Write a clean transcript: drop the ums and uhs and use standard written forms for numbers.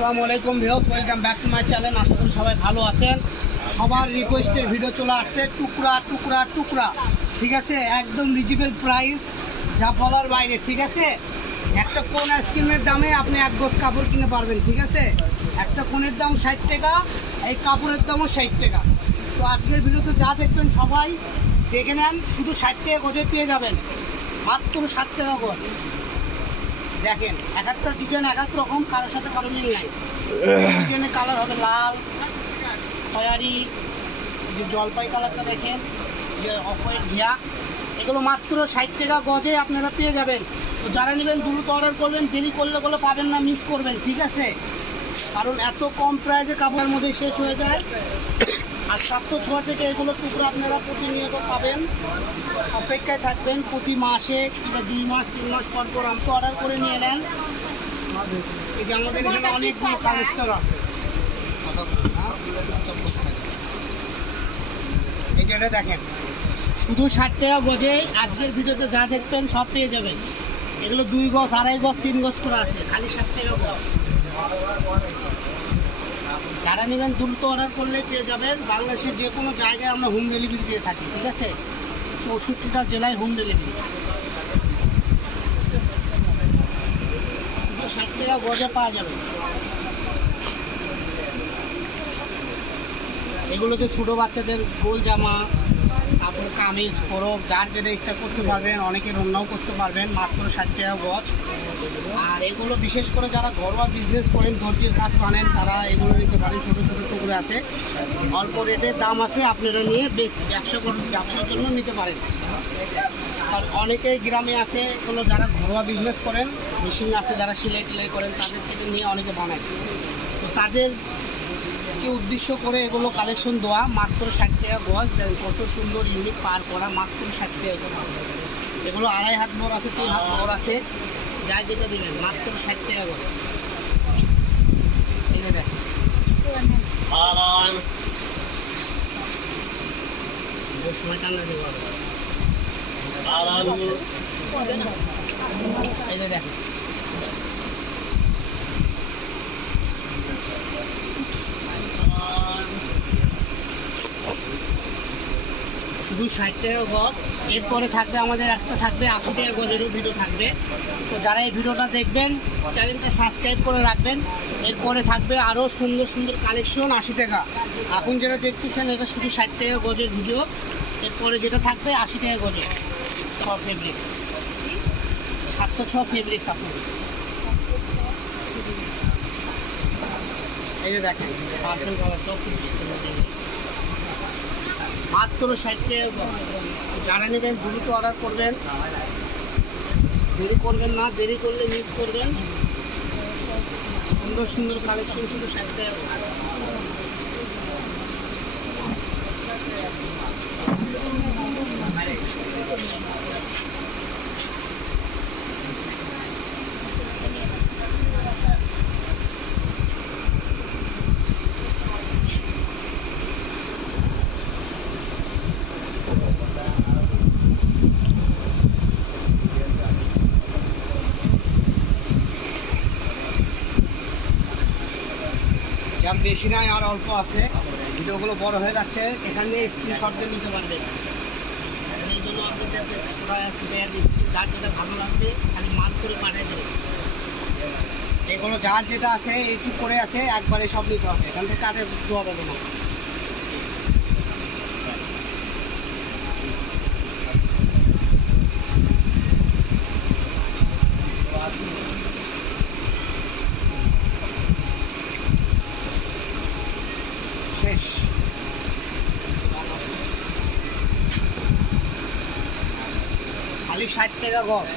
আসসালামু আলাইকুম viewers, welcome back to my channel. আশা করি সবাই ভালো আছেন। সবার রিকোয়েস্টের ভিডিও চলে আসছে, টুকরা টুকরা টুকরা, ঠিক আছে, একদম রিজনেবল প্রাইস, যা বলার বাইরে, ঠিক আছে। একটা কোন আইসক্রিমের দামে আপনি এক গজ কাপড় কিনে পারবেন, ঠিক আছে। একটা কোনের দাম 60 টাকা, এই কাপড়ের দামও 60 টাকা। তো আজকের ভিডিওতে যা দেখবেন সবাই দেখে নেন, শুধু 60 টাকা গজে পেয়ে যাবেন, মাত্র 60 টাকা গজ। দেখেন এক একটা ডিজাইন এক এক রকম, কারোর সাথে কারো মিল নাই। ডিজাইনের কালার হবে লাল, খয়ারি, যে জলপাই কালারটা দেখেন, যে অফ হোয়াইট ঘিয়া, এগুলো মাত্র 60 টাকা গজে আপনারা পেয়ে যাবেন। তো যারা নেবেন দ্রুত অর্ডার করবেন, দেরি করলে পাবেন না, মিস করবেন, ঠিক আছে। কারণ এত কম প্রাইসে কাপড়ের মধ্যে শেষ হয়ে যায়। আর 706 থেকে এগুলো টুকরো আপনারা প্রতিনিয়ত পাবেন, অপেক্ষায় থাকবেন। প্রতি মাসে কিংবা 2 মাস 3 মাস পর পর আমাকে অর্ডার করে নিয়ে নেন। এই যে আমাদের এখানে অনেকগুলো কালেকশন আছে। এই যে এটা দেখেন, শুধু 60 টাকা গজে আজকের ভিডিওতে যা দেখবেন সব পেয়ে যাবেন। এগুলো 2 গজ, 2.5 গজ, 3 গজ করে আছে, খালি 60 টাকা গজ। যারা নেবেন দ্রুত অর্ডার করলেই পেয়ে যাবেন। বাংলাদেশের যে কোনো জায়গায় আমরা হোম ডেলিভারি দিয়ে থাকি, ঠিক আছে। 64টা জেলায় হোম ডেলিভারি। 60 টাকা গজে পাওয়া যাবে। এগুলোতে ছোটো বাচ্চাদের গোল জামা, তারপর কামিজ, ফরক, যার যেটা ইচ্ছা করতে পারবেন। অনেকে রান্নাও করতে পারবেন, মাত্র 60 টাকা গজ। আর এগুলো বিশেষ করে যারা ঘরোয়া বিজনেস করেন, দর্জির কাজ বানেন, তারা এগুলো নিতে পারেন। ছোটো ছোটো টুকরো আছে, অল্প রেটের দাম আছে, আপনারা নিয়ে ব্যবসার জন্য নিতে পারেন। আর অনেকেই গ্রামে আছে এগুলো, যারা ঘরোয়া বিজনেস করেন, মেশিন আছে, যারা সেলাই টেলাই করেন, তাদের থেকে নিয়ে অনেকে বানায়। তো তাদেরকে উদ্দেশ্য করে এগুলো কালেকশন দেওয়া, মাত্র 60 টাকা গজ। দেন কত সুন্দর ইউনিক পার করা, মাত্র 60 টাকা গজ। এগুলো 2.5 হাত বড় আছে, 3 হাত বড় আছে, যা যেটা দেবেন, মাত্র 60 টাকা গজ। এই যে দেখেন, সময় টানা দেবো। এই যে দেখেন, শুধু 60 টাকা গজ। এরপরে থাকবে আমাদের একটা থাকবে 80 টাকা গজেরও ভিডিও থাকবে। তো যারা এই ভিডিওটা দেখবেন, চ্যানেলটা সাবস্ক্রাইব করে রাখবেন। এরপরে থাকবে আরও সুন্দর সুন্দর কালেকশন 80 টাকা। এখন যেটা দেখতেছেন এটা শুধু 60 টাকা গজের ভিডিও। এরপরে যেটা থাকবে 80 টাকা গজের ফেব্রিক্স, 706 ফেব্রিক্স আপনাদের। এই যে দেখেন পার্পল কালারটাও খুব মাত্র 60 টাকা গজ। যারা নেবেন দ্রুত অর্ডার করবেন, দেরি করবেন না, দেরি করলে মিস করবেন। সুন্দর সুন্দর কালেকশন শুধু 60 টাকা গজ। বেশি নাই, আর অল্প আছে। ভিডিওগুলো বড় হয়ে যাচ্ছে, এখানে স্ক্রিনশট দিয়ে নিতে পারবেন। এই জন্য আপনাদের ছোটা দিচ্ছি, যার যেটা ভালো লাগবে খালি মার্ক করে পাঠিয়ে দেবেন। এগুলো যার যেটা আছে এইটুকু করে আছে, একবারে সব নিতে হবে, এখান থেকে আগে দেওয়া যাবে না। শেষ। খালি 60 টাকা গজ।